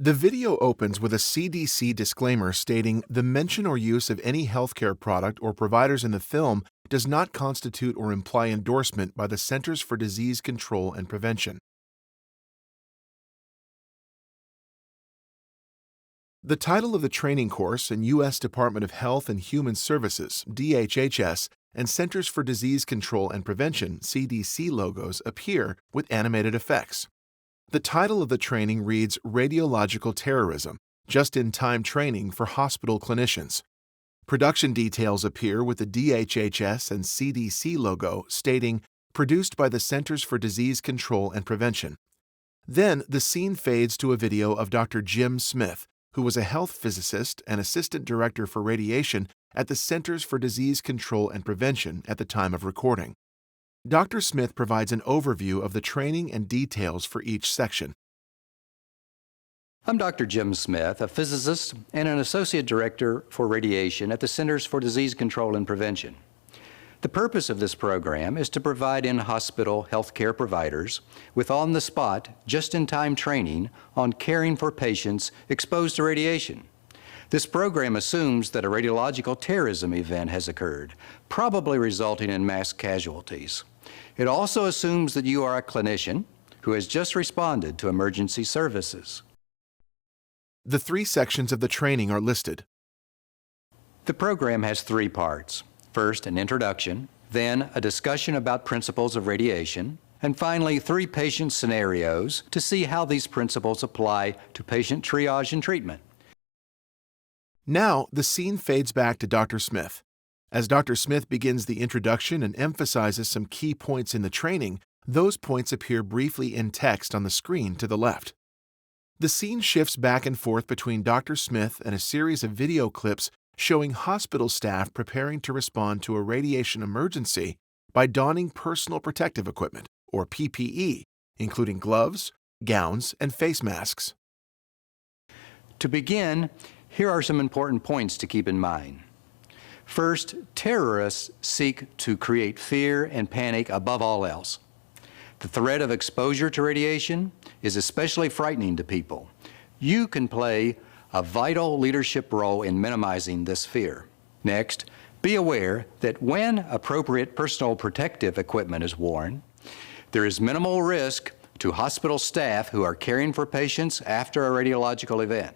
The video opens with a CDC disclaimer stating the mention or use of any healthcare product or providers in the film does not constitute or imply endorsement by the Centers for Disease Control and Prevention. The title of the training course and U.S. Department of Health and Human Services (DHHS) and Centers for Disease Control and Prevention (CDC) logos appear with animated effects. The title of the training reads Radiological Terrorism, Just-in-Time Training for Hospital Clinicians. Production details appear with the DHHS and CDC logo stating Produced by the Centers for Disease Control and Prevention. Then the scene fades to a video of Dr. Jim Smith, who was a health physicist and assistant director for radiation at the Centers for Disease Control and Prevention at the time of recording. Dr. Smith provides an overview of the training and details for each section. I'm Dr. Jim Smith, a physicist and an associate director for radiation at the Centers for Disease Control and Prevention. The purpose of this program is to provide in-hospital healthcare providers with on-the-spot, just-in-time training on caring for patients exposed to radiation. This program assumes that a radiological terrorism event has occurred, probably resulting in mass casualties. It also assumes that you are a clinician who has just responded to emergency services. The 3 sections of the training are listed. The program has 3 parts. First, an introduction, then a discussion about principles of radiation, and finally 3 patient scenarios to see how these principles apply to patient triage and treatment. Now, the scene fades back to Dr. Smith. As Dr. Smith begins the introduction and emphasizes some key points in the training, those points appear briefly in text on the screen to the left. The scene shifts back and forth between Dr. Smith and a series of video clips showing hospital staff preparing to respond to a radiation emergency by donning personal protective equipment, or PPE, including gloves, gowns, and face masks. To begin, here are some important points to keep in mind. First, terrorists seek to create fear and panic above all else. The threat of exposure to radiation is especially frightening to people. You can play a vital leadership role in minimizing this fear. Next, be aware that when appropriate personal protective equipment is worn, there is minimal risk to hospital staff who are caring for patients after a radiological event.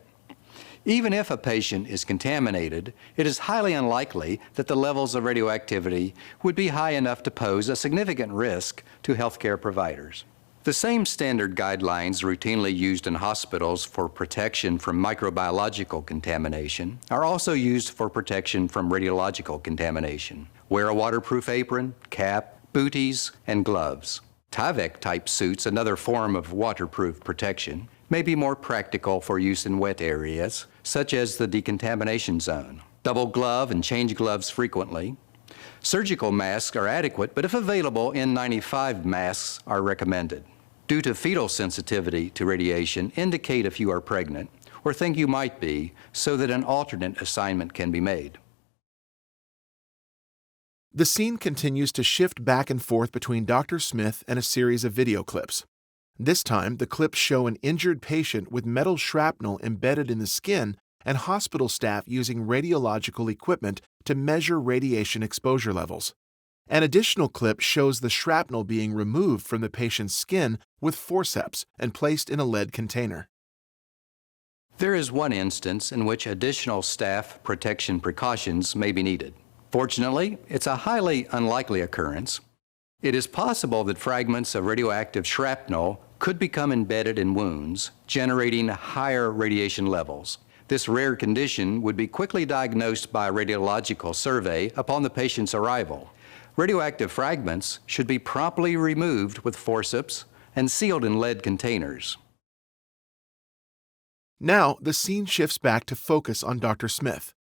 Even if a patient is contaminated, it is highly unlikely that the levels of radioactivity would be high enough to pose a significant risk to healthcare providers. The same standard guidelines routinely used in hospitals for protection from microbiological contamination are also used for protection from radiological contamination. Wear a waterproof apron, cap, booties, and gloves. Tyvek-type suits, another form of waterproof protection, may be more practical for use in wet areas, such as the decontamination zone. Double glove and change gloves frequently. Surgical masks are adequate, but if available, N95 masks are recommended. Due to fetal sensitivity to radiation, indicate if you are pregnant or think you might be, so that an alternate assignment can be made. The scene continues to shift back and forth between Dr. Smith and a series of video clips. This time, the clips show an injured patient with metal shrapnel embedded in the skin and hospital staff using radiological equipment to measure radiation exposure levels. An additional clip shows the shrapnel being removed from the patient's skin with forceps and placed in a lead container. There is one instance in which additional staff protection precautions may be needed. Fortunately, it's a highly unlikely occurrence. It is possible that fragments of radioactive shrapnel could become embedded in wounds, generating higher radiation levels. This rare condition would be quickly diagnosed by a radiological survey upon the patient's arrival. Radioactive fragments should be promptly removed with forceps and sealed in lead containers. Now, the scene shifts back to focus on Dr. Smith.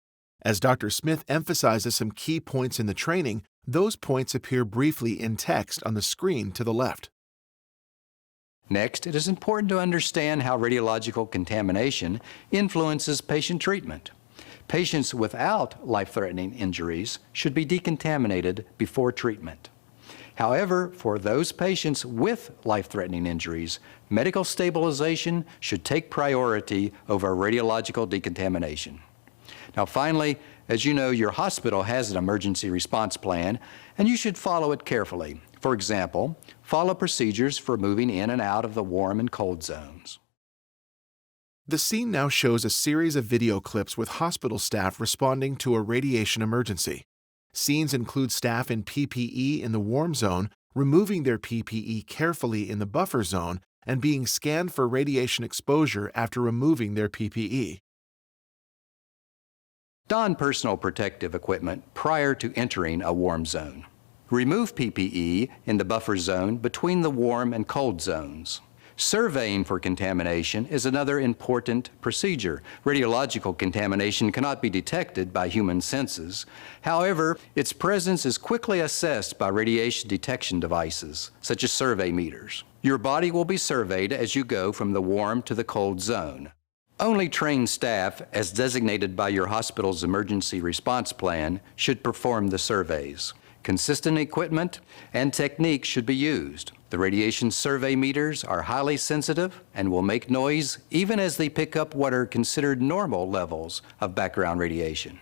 As Dr. Smith emphasizes some key points in the training, those points appear briefly in text on the screen to the left. Next, it is important to understand how radiological contamination influences patient treatment. Patients without life-threatening injuries should be decontaminated before treatment. However, for those patients with life-threatening injuries, medical stabilization should take priority over radiological decontamination. Now finally, as you know, your hospital has an emergency response plan, and you should follow it carefully. For example, follow procedures for moving in and out of the warm and cold zones. The scene now shows a series of video clips with hospital staff responding to a radiation emergency. Scenes include staff in PPE in the warm zone, removing their PPE carefully in the buffer zone, and being scanned for radiation exposure after removing their PPE. Don personal protective equipment prior to entering a warm zone. Remove PPE in the buffer zone between the warm and cold zones. Surveying for contamination is another important procedure. Radiological contamination cannot be detected by human senses. However, its presence is quickly assessed by radiation detection devices, such as survey meters. Your body will be surveyed as you go from the warm to the cold zone. Only trained staff, as designated by your hospital's emergency response plan, should perform the surveys. Consistent equipment and technique should be used. The radiation survey meters are highly sensitive and will make noise even as they pick up what are considered normal levels of background radiation.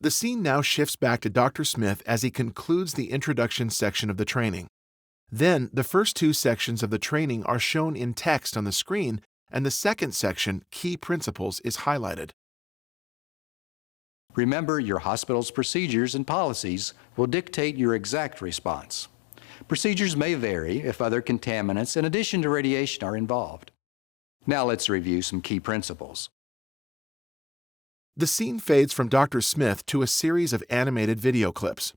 The scene now shifts back to Dr. Smith as he concludes the introduction section of the training. Then, the first two sections of the training are shown in text on the screen, and the second section, Key Principles, is highlighted. Remember, your hospital's procedures and policies will dictate your exact response. Procedures may vary if other contaminants in addition to radiation are involved. Now let's review some key principles. The scene fades from Dr. Smith to a series of animated video clips.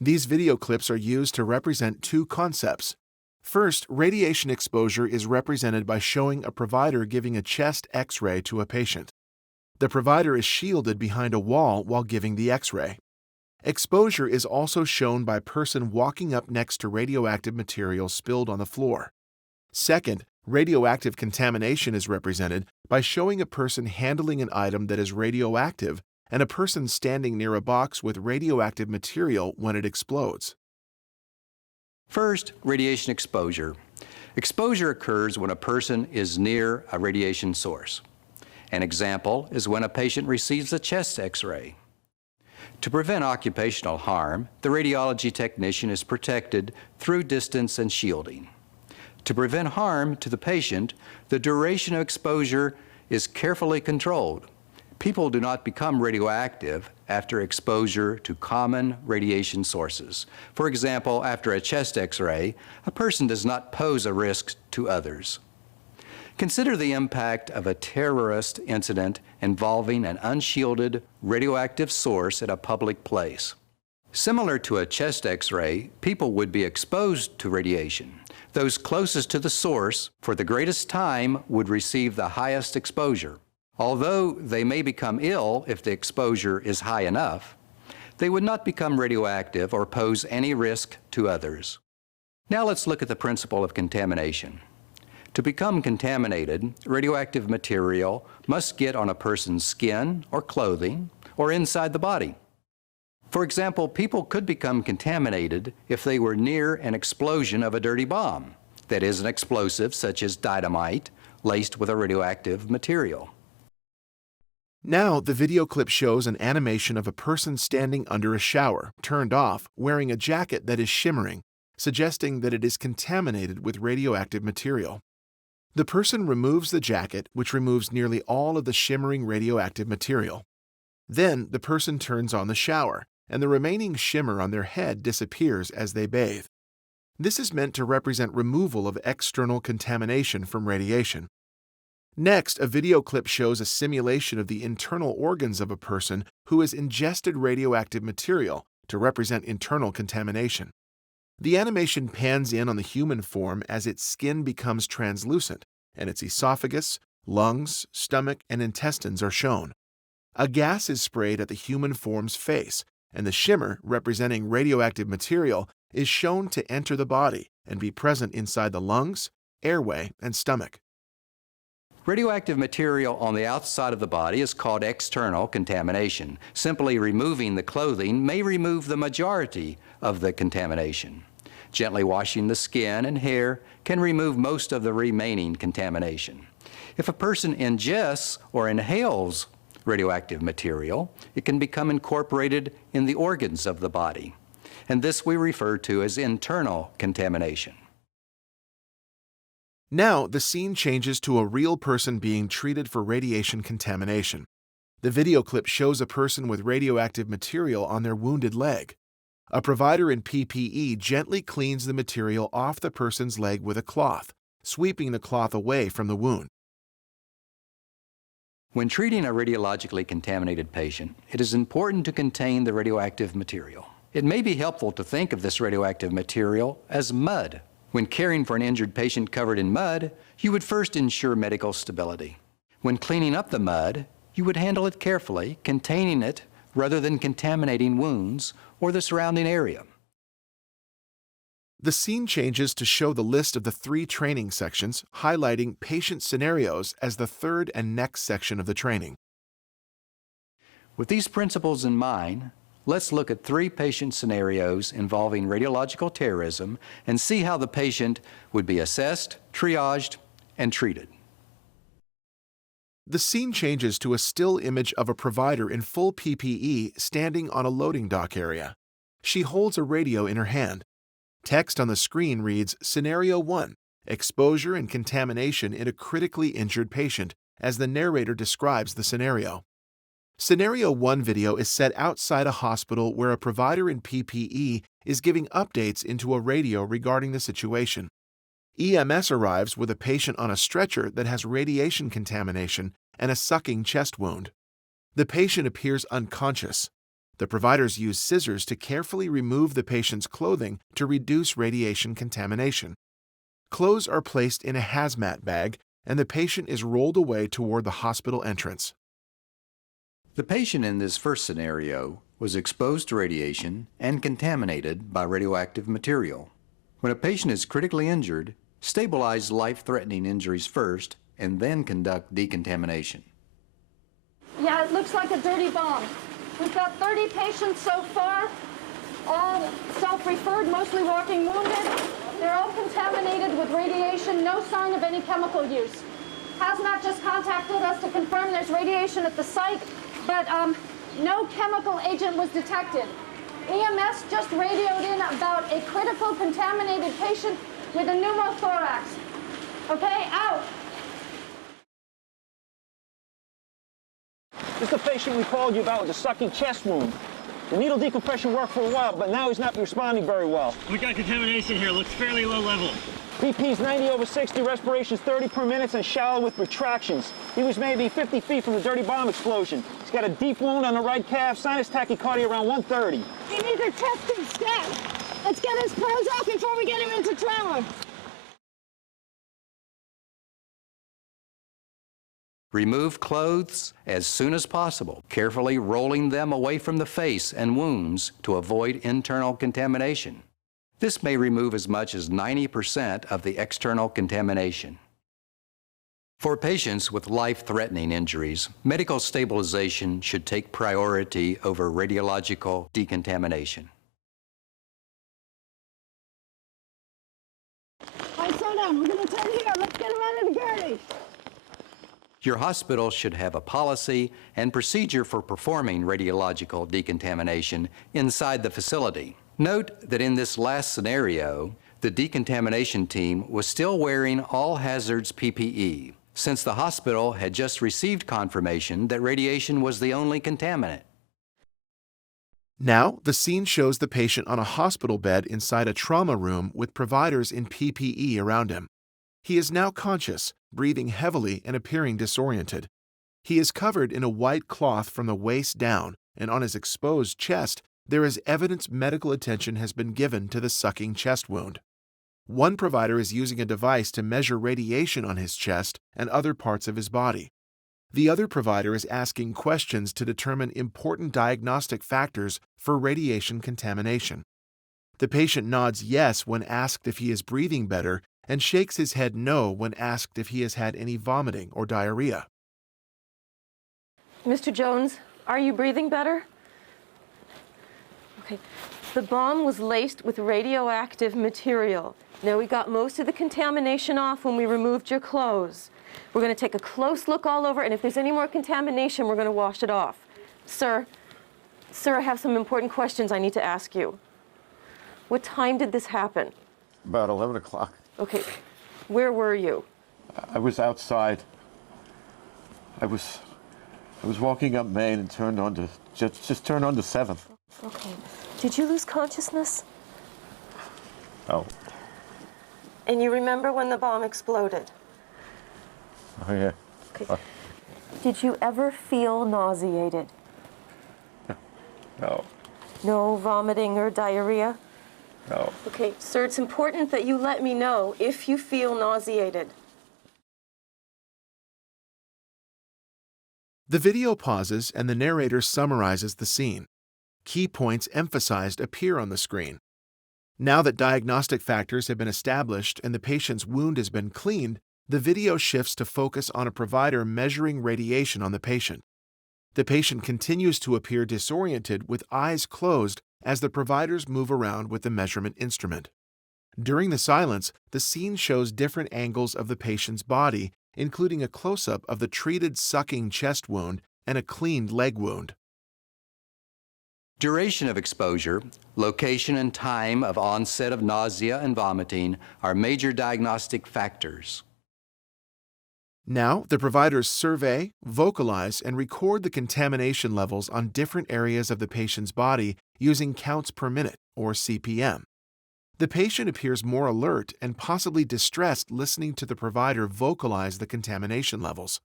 These video clips are used to represent two concepts. First, radiation exposure is represented by showing a provider giving a chest X-ray to a patient. The provider is shielded behind a wall while giving the X-ray. Exposure is also shown by person walking up next to radioactive material spilled on the floor. Second, radioactive contamination is represented by showing a person handling an item that is radioactive and a person standing near a box with radioactive material when it explodes. First, radiation exposure. Exposure occurs when a person is near a radiation source. An example is when a patient receives a chest X-ray. To prevent occupational harm, the radiology technician is protected through distance and shielding. To prevent harm to the patient, the duration of exposure is carefully controlled. People do not become radioactive after exposure to common radiation sources. For example, after a chest X-ray, a person does not pose a risk to others. Consider the impact of a terrorist incident involving an unshielded radioactive source at a public place. Similar to a chest X-ray, people would be exposed to radiation. Those closest to the source for the greatest time would receive the highest exposure. Although they may become ill if the exposure is high enough, they would not become radioactive or pose any risk to others. Now let's look at the principle of contamination. To become contaminated, radioactive material must get on a person's skin or clothing or inside the body. For example, people could become contaminated if they were near an explosion of a dirty bomb, that is, an explosive such as dynamite laced with a radioactive material. Now, the video clip shows an animation of a person standing under a shower, turned off, wearing a jacket that is shimmering, suggesting that it is contaminated with radioactive material. The person removes the jacket, which removes nearly all of the shimmering radioactive material. Then, the person turns on the shower, and the remaining shimmer on their head disappears as they bathe. This is meant to represent removal of external contamination from radiation. Next, a video clip shows a simulation of the internal organs of a person who has ingested radioactive material to represent internal contamination. The animation pans in on the human form as its skin becomes translucent, and its esophagus, lungs, stomach, and intestines are shown. A gas is sprayed at the human form's face, and the shimmer, representing radioactive material, is shown to enter the body and be present inside the lungs, airway, and stomach. Radioactive material on the outside of the body is called external contamination. Simply removing the clothing may remove the majority of the contamination. Gently washing the skin and hair can remove most of the remaining contamination. If a person ingests or inhales radioactive material, it can become incorporated in the organs of the body, and this we refer to as internal contamination. Now, the scene changes to a real person being treated for radiation contamination. The video clip shows a person with radioactive material on their wounded leg. A provider in PPE gently cleans the material off the person's leg with a cloth, sweeping the cloth away from the wound. When treating a radiologically contaminated patient, it is important to contain the radioactive material. It may be helpful to think of this radioactive material as mud. When caring for an injured patient covered in mud, you would first ensure medical stability. When cleaning up the mud, you would handle it carefully, containing it rather than contaminating wounds or the surrounding area. The scene changes to show the list of the 3 training sections, highlighting patient scenarios as the third and next section of the training. With these principles in mind, let's look at 3 patient scenarios involving radiological terrorism and see how the patient would be assessed, triaged, and treated. The scene changes to a still image of a provider in full PPE standing on a loading dock area. She holds a radio in her hand. Text on the screen reads, Scenario 1, Exposure and Contamination in a Critically Injured Patient, as the narrator describes the scenario. Scenario 1 video is set outside a hospital where a provider in PPE is giving updates into a radio regarding the situation. EMS arrives with a patient on a stretcher that has radiation contamination and a sucking chest wound. The patient appears unconscious. The providers use scissors to carefully remove the patient's clothing to reduce radiation contamination. Clothes are placed in a hazmat bag, and the patient is rolled away toward the hospital entrance. The patient in this first scenario was exposed to radiation and contaminated by radioactive material. When a patient is critically injured, stabilize life-threatening injuries first and then conduct decontamination. Yeah, it looks like a dirty bomb. We've got 30 patients so far, all self-referred, mostly walking wounded. They're all contaminated with radiation, no sign of any chemical use. Hazmat just contacted us to confirm there's radiation at the site, but no chemical agent was detected. EMS just radioed in about a critical contaminated patient with a pneumothorax. Okay, out. This is the patient we called you about with a sucking chest wound. The needle decompression worked for a while, but now he's not responding very well. We got contamination here. Looks fairly low level. BP's 90/60, respirations 30 per minute, and shallow with retractions. He was maybe 50 feet from the dirty bomb explosion. He's got a deep wound on the right calf, sinus tachycardia around 130. He needs a chest and scan. Let's get his clothes off before we get him into trauma. Remove clothes as soon as possible, carefully rolling them away from the face and wounds to avoid internal contamination. This may remove as much as 90% of the external contamination. For patients with life-threatening injuries, medical stabilization should take priority over radiological decontamination. All right, slow down. We're going to turn here. Let's get him out of the gurney. Your hospital should have a policy and procedure for performing radiological decontamination inside the facility. Note that in this last scenario, the decontamination team was still wearing all hazards PPE, since the hospital had just received confirmation that radiation was the only contaminant. Now, the scene shows the patient on a hospital bed inside a trauma room with providers in PPE around him. He is now conscious, breathing heavily and appearing disoriented. He is covered in a white cloth from the waist down, and on his exposed chest, there is evidence medical attention has been given to the sucking chest wound. One provider is using a device to measure radiation on his chest and other parts of his body. The other provider is asking questions to determine important diagnostic factors for radiation contamination. The patient nods yes when asked if he is breathing better and shakes his head no when asked if he has had any vomiting or diarrhea. Mr. Jones, are you breathing better? Okay. The bomb was laced with radioactive material. Now, we got most of the contamination off when we removed your clothes. We're going to take a close look all over, and if there's any more contamination, we're going to wash it off. Sir, I have some important questions I need to ask you. What time did this happen? About 11 o'clock. Okay. Where were you? I was outside. I was walking up Main and turned on to, just turned on to 7th. Okay. Did you lose consciousness? Oh. And you remember when the bomb exploded? Oh, yeah. Okay. Did you ever feel nauseated? No. No vomiting or diarrhea? No. Okay, sir, it's important that you let me know if you feel nauseated. The video pauses and the narrator summarizes the scene. Key points emphasized appear on the screen. Now that diagnostic factors have been established and the patient's wound has been cleaned, the video shifts to focus on a provider measuring radiation on the patient. The patient continues to appear disoriented with eyes closed as the providers move around with the measurement instrument. During the silence, the scene shows different angles of the patient's body, including a close-up of the treated sucking chest wound and a cleaned leg wound. Duration of exposure, location and time of onset of nausea and vomiting are major diagnostic factors. Now, the providers survey, vocalize, and record the contamination levels on different areas of the patient's body using counts per minute, or CPM. The patient appears more alert and possibly distressed listening to the provider vocalize the contamination levels.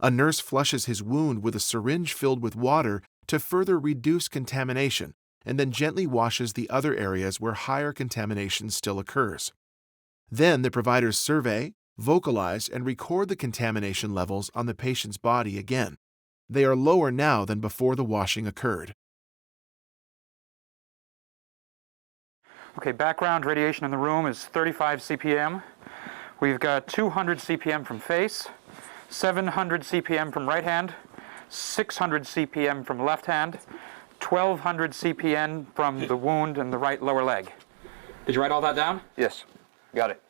A nurse flushes his wound with a syringe filled with water to further reduce contamination, and then gently washes the other areas where higher contamination still occurs. Then the providers survey, vocalize, and record the contamination levels on the patient's body again. They are lower now than before the washing occurred. Okay, background radiation in the room is 35 CPM. We've got 200 CPM from face, 700 CPM from right hand, 600 CPM from left hand, 1200 CPM from the wound in the right lower leg. Did you write all that down? Yes, got it.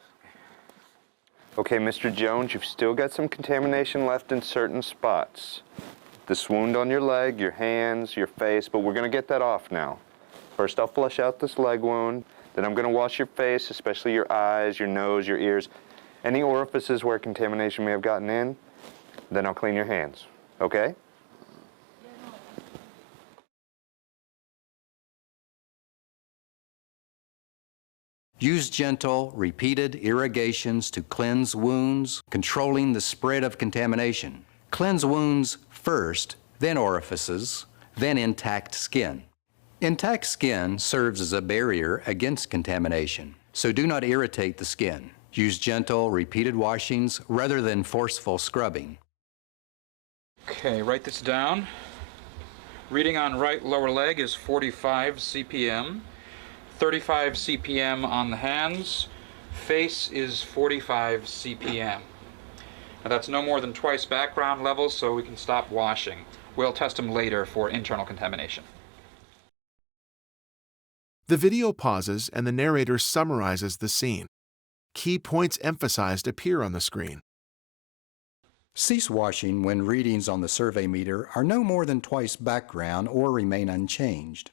Okay, Mr. Jones, you've still got some contamination left in certain spots. This wound on your leg, your hands, your face, but we're going to get that off now. First, I'll flush out this leg wound. Then I'm going to wash your face, especially your eyes, your nose, your ears, any orifices where contamination may have gotten in. Then I'll clean your hands, okay? Use gentle, repeated irrigations to cleanse wounds, controlling the spread of contamination. Cleanse wounds first, then orifices, then intact skin. Intact skin serves as a barrier against contamination, so do not irritate the skin. Use gentle, repeated washings rather than forceful scrubbing. Okay, write this down. Reading on right lower leg is 45 CPM. 35 CPM on the hands. Face is 45 CPM. Now that's no more than twice background levels, so we can stop washing. We'll test them later for internal contamination. The video pauses and the narrator summarizes the scene. Key points emphasized appear on the screen. Cease washing when readings on the survey meter are no more than twice background or remain unchanged.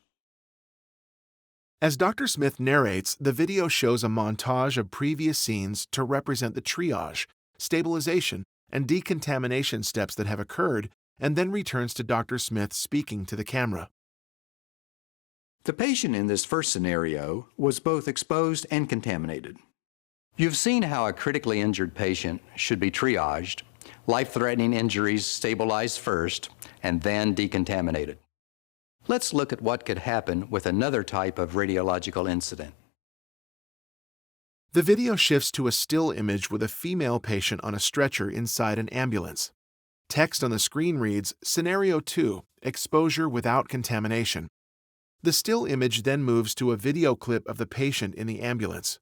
As Dr. Smith narrates, the video shows a montage of previous scenes to represent the triage, stabilization, and decontamination steps that have occurred, and then returns to Dr. Smith speaking to the camera. The patient in this first scenario was both exposed and contaminated. You've seen how a critically injured patient should be triaged, life-threatening injuries stabilized first, and then decontaminated. Let's look at what could happen with another type of radiological incident. The video shifts to a still image with a female patient on a stretcher inside an ambulance. Text on the screen reads, Scenario 2, Exposure without contamination. The still image then moves to a video clip of the patient in the ambulance.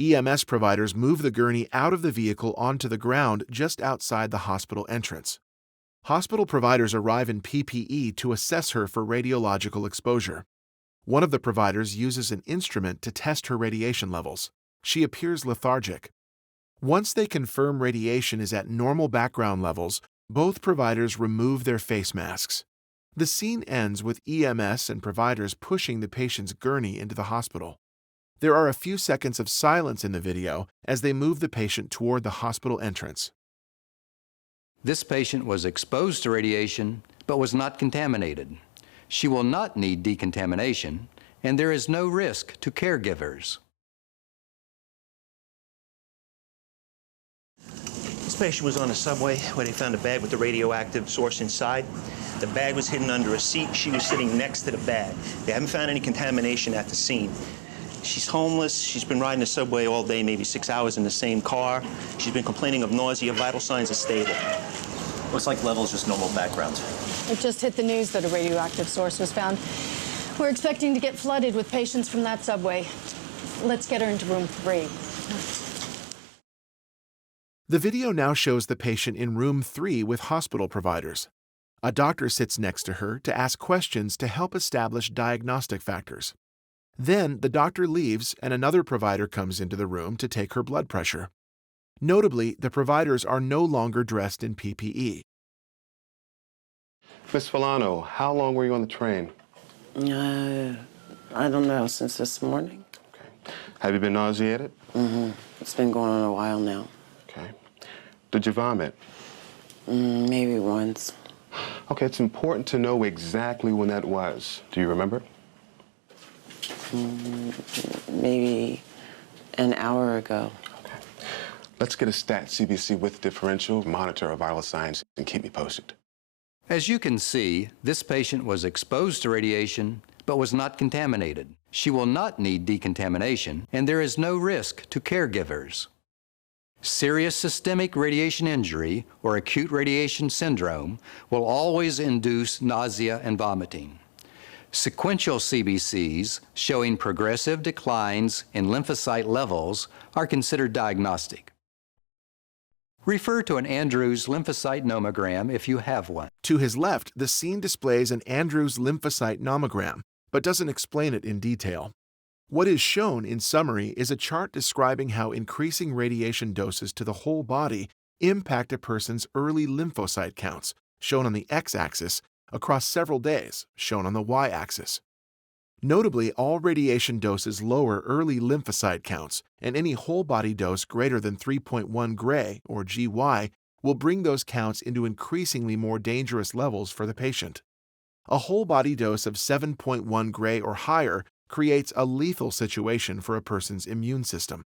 EMS providers move the gurney out of the vehicle onto the ground just outside the hospital entrance. Hospital providers arrive in PPE to assess her for radiological exposure. One of the providers uses an instrument to test her radiation levels. She appears lethargic. Once they confirm radiation is at normal background levels, both providers remove their face masks. The scene ends with EMS and providers pushing the patient's gurney into the hospital. There are a few seconds of silence in the video as they move the patient toward the hospital entrance. This patient was exposed to radiation but was not contaminated. She will not need decontamination, and there is no risk to caregivers. This patient was on a subway where they found a bag with the radioactive source inside. The bag was hidden under a seat. She was sitting next to the bag. They haven't found any contamination at the scene. She's homeless. She's been riding the subway all day, maybe 6 hours in the same car. She's been complaining of nausea. Vital signs are stable. Looks like levels just normal background. It just hit the news that a radioactive source was found. We're expecting to get flooded with patients from that subway. Let's get her into room 3. The video now shows the patient in room 3 with hospital providers. A doctor sits next to her to ask questions to help establish diagnostic factors. Then the doctor leaves and another provider comes into the room to take her blood pressure. Notably, the providers are no longer dressed in PPE. Miss Filano, how long were you on the train? I don't know, since this morning. Okay. Have you been nauseated? Mm-hmm. It's been going on a while now. Okay. Did you vomit? Maybe once. Okay, it's important to know exactly when that was. Do you remember? Maybe an hour ago. Okay. Let's get a stat CBC with differential, monitor our vital signs, and keep me posted. As you can see, this patient was exposed to radiation but was not contaminated. She will not need decontamination, and there is no risk to caregivers. Serious systemic radiation injury or acute radiation syndrome will always induce nausea and vomiting. Sequential CBCs showing progressive declines in lymphocyte levels are considered diagnostic. Refer to an Andrews lymphocyte nomogram if you have one. To his left, the scene displays an Andrews lymphocyte nomogram, but doesn't explain it in detail. What is shown in summary is a chart describing how increasing radiation doses to the whole body impact a person's early lymphocyte counts, shown on the x-axis, across several days, shown on the y-axis. Notably, all radiation doses lower early lymphocyte counts, and any whole-body dose greater than 3.1 Gray, or GY, will bring those counts into increasingly more dangerous levels for the patient. A whole-body dose of 7.1 Gray or higher creates a lethal situation for a person's immune system.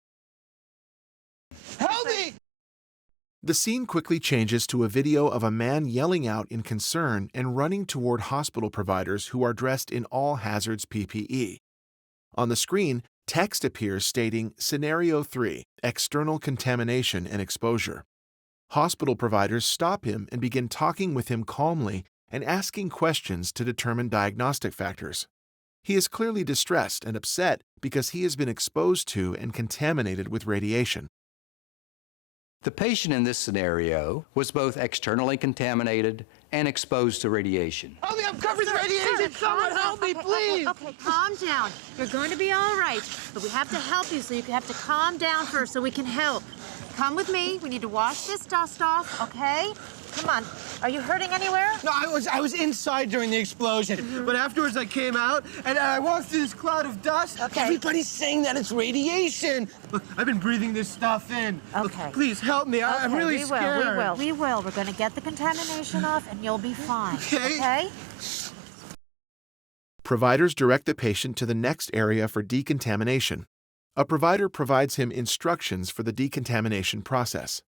Help me! The scene quickly changes to a video of a man yelling out in concern and running toward hospital providers who are dressed in all hazards PPE. On the screen, text appears stating Scenario 3, External Contamination and Exposure. Hospital providers stop him and begin talking with him calmly and asking questions to determine diagnostic factors. He is clearly distressed and upset because he has been exposed to and contaminated with radiation. The patient in this scenario was both externally contaminated and exposed to radiation. Help me, I'm covered in radiation! Someone help me, please! Okay, calm down. You're going to be all right, but we have to help you, so you have to calm down first so we can help. Come with me. We need to wash this dust off, okay? Come on. Are you hurting anywhere? No, I was inside during the explosion, but afterwards I came out and I walked through this cloud of dust. Okay. Everybody's saying that it's radiation. Look, I've been breathing this stuff in. Okay. Look, please help me. I'm really scared. We will. We're going to get the contamination off and you'll be fine. Okay? Providers direct the patient to the next area for decontamination. A provider provides him instructions for the decontamination process.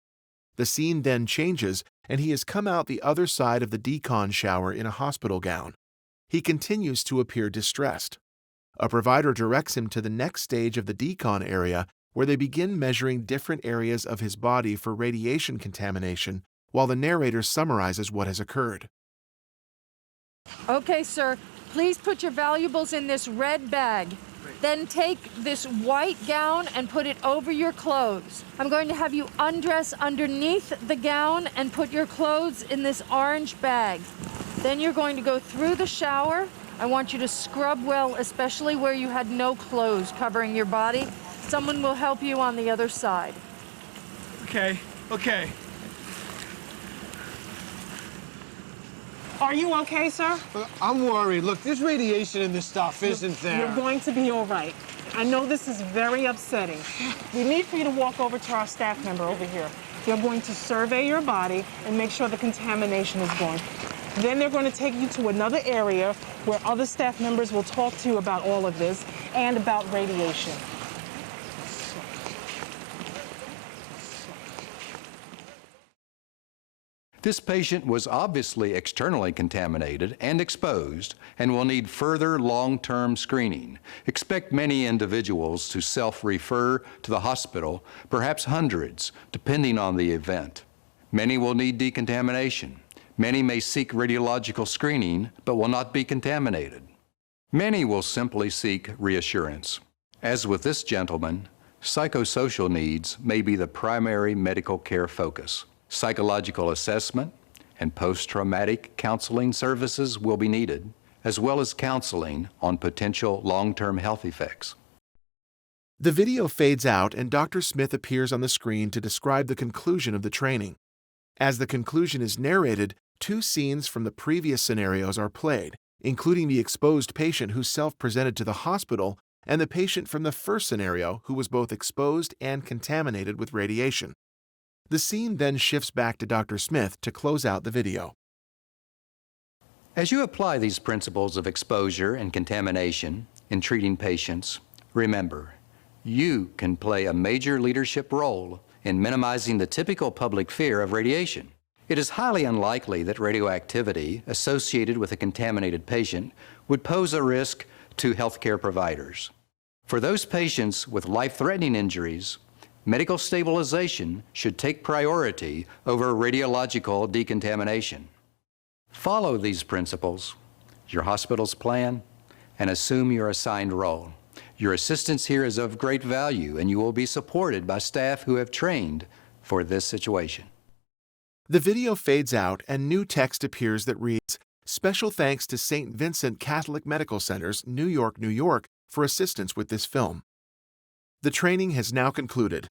The scene then changes, and he has come out the other side of the decon shower in a hospital gown. He continues to appear distressed. A provider directs him to the next stage of the decon area, where they begin measuring different areas of his body for radiation contamination, while the narrator summarizes what has occurred. Okay, sir. Please put your valuables in this red bag. Then take this white gown and put it over your clothes. I'm going to have you undress underneath the gown and put your clothes in this orange bag. Then you're going to go through the shower. I want you to scrub well, especially where you had no clothes covering your body. Someone will help you on the other side. Okay, okay. Are you okay, sir? I'm worried. Look, there's radiation in this stuff, isn't there? You're going to be all right. I know this is very upsetting. We need for you to walk over to our staff member over here. They're going to survey your body and make sure the contamination is gone. Then they're going to take you to another area where other staff members will talk to you about all of this and about radiation. This patient was obviously externally contaminated and exposed and will need further long-term screening. Expect many individuals to self-refer to the hospital, perhaps hundreds, depending on the event. Many will need decontamination. Many may seek radiological screening, but will not be contaminated. Many will simply seek reassurance. As with this gentleman, psychosocial needs may be the primary medical care focus. Psychological assessment and post-traumatic counseling services will be needed, as well as counseling on potential long-term health effects. The video fades out and Dr. Smith appears on the screen to describe the conclusion of the training. As the conclusion is narrated, 2 scenes from the previous scenarios are played, including the exposed patient who self-presented to the hospital and the patient from the first scenario who was both exposed and contaminated with radiation. The scene then shifts back to Dr. Smith to close out the video. As you apply these principles of exposure and contamination in treating patients, remember, you can play a major leadership role in minimizing the typical public fear of radiation. It is highly unlikely that radioactivity associated with a contaminated patient would pose a risk to healthcare providers. For those patients with life-threatening injuries, medical stabilization should take priority over radiological decontamination. Follow these principles, your hospital's plan, and assume your assigned role. Your assistance here is of great value, and you will be supported by staff who have trained for this situation. The video fades out and new text appears that reads, "Special thanks to St. Vincent Catholic Medical Centers, New York, New York, for assistance with this film." The training has now concluded.